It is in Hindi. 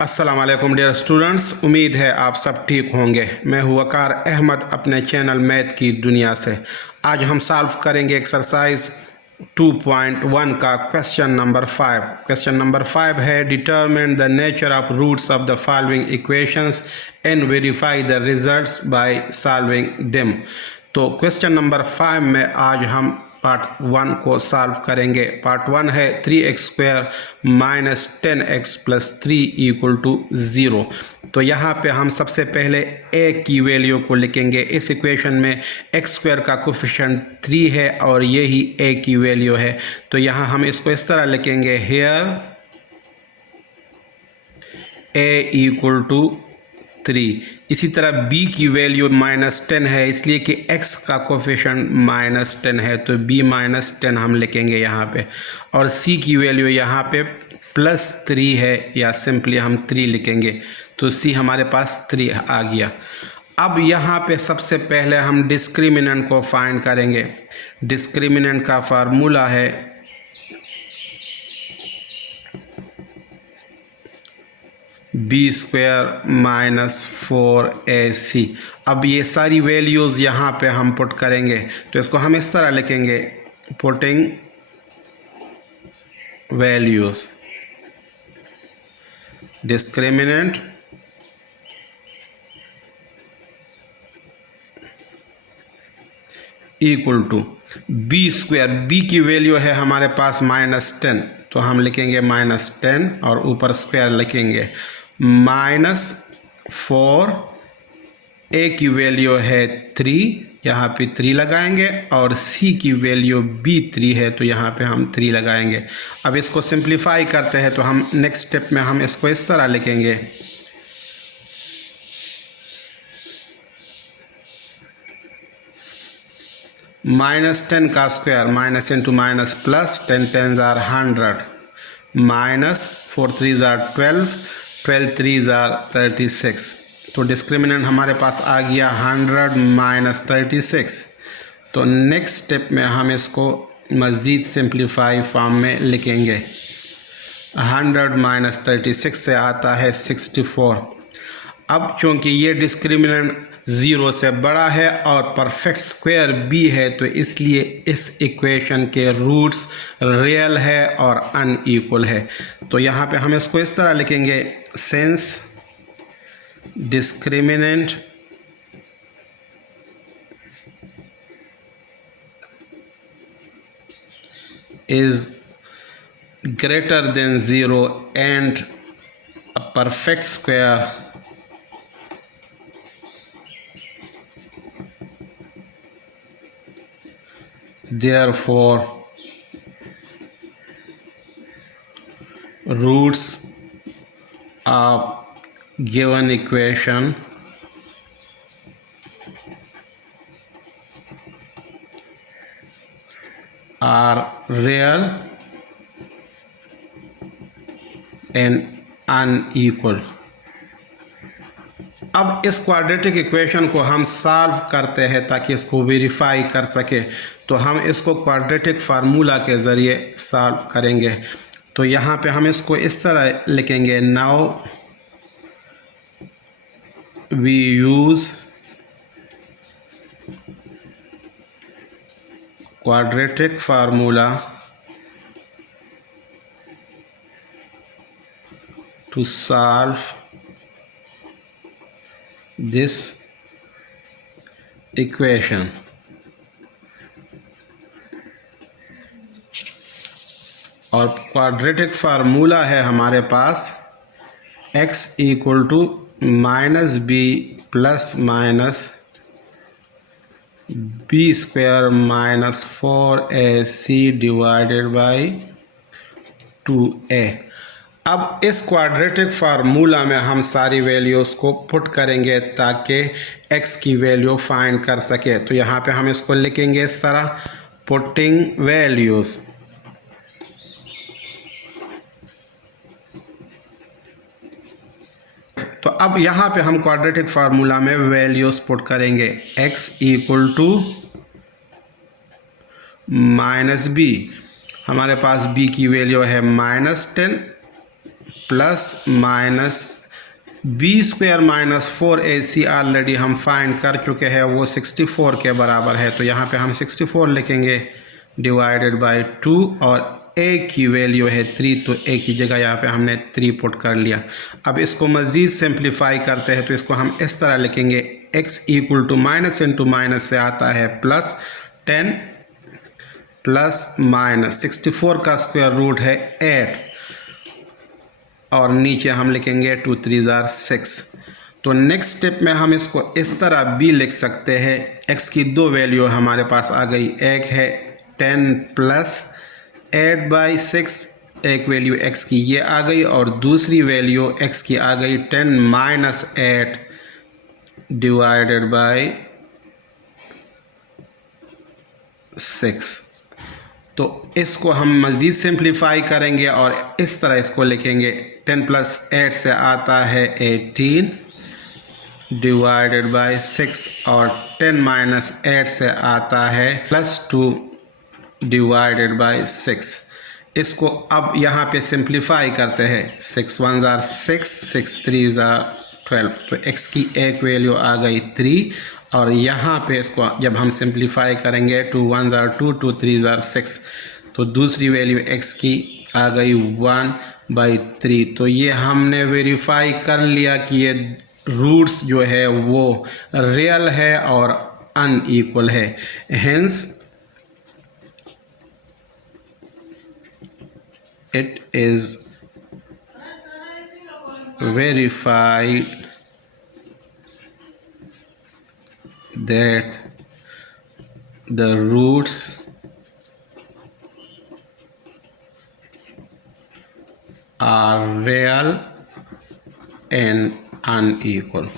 अस्सलाम वालेकुम डियर स्टूडेंट्स, उम्मीद है आप सब ठीक होंगे। मैं हूँ वकार अहमद अपने चैनल मैथ की दुनिया से। आज हम सॉल्व करेंगे एक्सरसाइज 2.1 का क्वेश्चन नंबर 5। क्वेश्चन नंबर 5 है determine the nature of roots of the following equations and verify the results by solving them. तो क्वेश्चन नंबर 5 में आज हम पार्ट 1 को सॉल्व करेंगे। पार्ट 1 है 3x² minus 10x plus 3 equal to 0। तो यहाँ पे हम सबसे पहले a की वैल्यू को लिखेंगे। इस इक्वेशन में x² का कोफिशिएंट 3 है और यही a की वैल्यू है। तो यहाँ हम इसको इस तरह लिखेंगे, हेयर a इक्वल टू 3। इसी तरह b की वैल्यू -10 है, इसलिए कि x का कोफिशिएंट -10 है, तो b -10 हम लिखेंगे यहाँ पे। और c की वैल्यू यहाँ पे +3 है, या सिंपली हम 3 लिखेंगे। तो c हमारे पास 3 आ गया। अब यहाँ पे सबसे पहले हम डिस्क्रिमिनेंट को फाइंड करेंगे। डिस्क्रिमिनेंट का फार्मूला है b² माइनस 4ac। अब ये सारी वैल्यूज़ यहाँ पे हम पुट करेंगे, तो इसको हम इस तरह लिखेंगे, putting values discriminant equal to b²। b की वैल्यू है हमारे पास -10, तो हम लिखेंगे -10 और ऊपर स्क्वायर लिखेंगे -4। a की वैल्यू है 3, यहाँ पे 3 लगाएंगे, और c की वैल्यू भी 3 है, तो यहाँ पे हम 3 लगाएंगे। अब इसको सिंप्लीफाई करते हैं, तो हम नेक्स्ट स्टेप में हम इसको इस तरह लिखेंगे, -10 का square, minus into minus plus, 10 10s are 100, minus 4 3s are 12, 12 3s are 36। तो डिस्क्रिमिनेंट हमारे पास आ गया 100 माइनस 36। तो नेक्स्ट स्टेप में हम इसको मज़ीद सिंप्लीफाई फॉर्म में लिखेंगे। 100 माइनस 36 से आता है 64। अब चूँकि ये डिस्क्रिमिनेंट 0 से बड़ा है और परफेक्ट स्क्वायर b है, तो इसलिए इस इक्वेशन के रूट्स रियल है और अनइक्वल है। तो यहाँ पे हम इसको इस तरह लिखेंगे, since discriminant is greater than 0 and a perfect square therefore roots of given equation are real and unequal। अब इस क्वाड्रेटिक इक्वेशन को हम सॉल्व करते हैं ताकि इसको वेरीफाई कर सके। तो हम इसको क्वाड्रेटिक फार्मूला के ज़रिए सॉल्व करेंगे। तो यहाँ पे हम इसको इस तरह लिखेंगे, now we use quadratic formula to solve this equation। और क्वाड्रेटिक फार्मूला है हमारे पास x equal to -b plus minus b² minus 4ac divided by 2a। अब इस क्वाड्रेटिक फार्मूला में हम सारी वैल्यूज़ को पुट करेंगे ताकि x की वैल्यू फाइंड कर सके। तो यहाँ पे हम इसको लिखेंगे इस तरह, पुटिंग वैल्यूज़ तो अब यहाँ पे हम क्वाड्रेटिक फार्मूला में वैल्यूज़ पुट करेंगे, x इक्वल टू -b। हमारे पास b की वैल्यू है -10 plus minus B square minus 4ac already हम फाइंड कर चुके हैं, वो 64 के बराबर है, तो यहाँ पे हम 64 लिखेंगे डिवाइडेड बाय 2 और a की वैल्यू है 3, तो a की जगह यहाँ पे हमने 3 पुट कर लिया। अब इसको मज़ीद सिंप्लीफाई करते हैं तो इसको हम इस तरह लिखेंगे x equal to minus into minus से आता है प्लस 10 प्लस माइनस 64 का स्क्वायर रूट है 8 और नीचे हम लिखेंगे 2 3 6। तो नेक्स्ट स्टेप में हम इसको इस तरह भी लिख सकते हैं। x की दो वैल्यू हमारे पास आ गई, एक है 10 प्लस 8/6, एक वैल्यू x की ये आ गई और दूसरी वैल्यू x की आ गई 10 माइनस 8 डिवाइडेड बाय 6। तो इसको हम मज़ीद सिंप्लीफाई करेंगे और इस तरह इसको लिखेंगे 10 प्लस 8 से आता है 18 डिवाइडेड बाय 6 और 10 माइनस 8 से आता है +2 डिवाइडेड बाय 6। इसको अब यहाँ पे सिंप्लीफाई करते हैं, 6 1 ज़ा 6, 6 3 ज़ा 12, तो x की एक वैल्यू आ गई 3 और यहाँ पे इसको जब हम सिंप्लीफाई करेंगे 2 1 ज़ा 2, 2 3 ज़ा 6, तो दूसरी वैल्यू x की आ गई 1/3। तो ये हमने वेरीफाई कर लिया कि ये रूट्स जो है वो रियल है और अनइक्वल है, hence it is verified that the roots are real and unequal.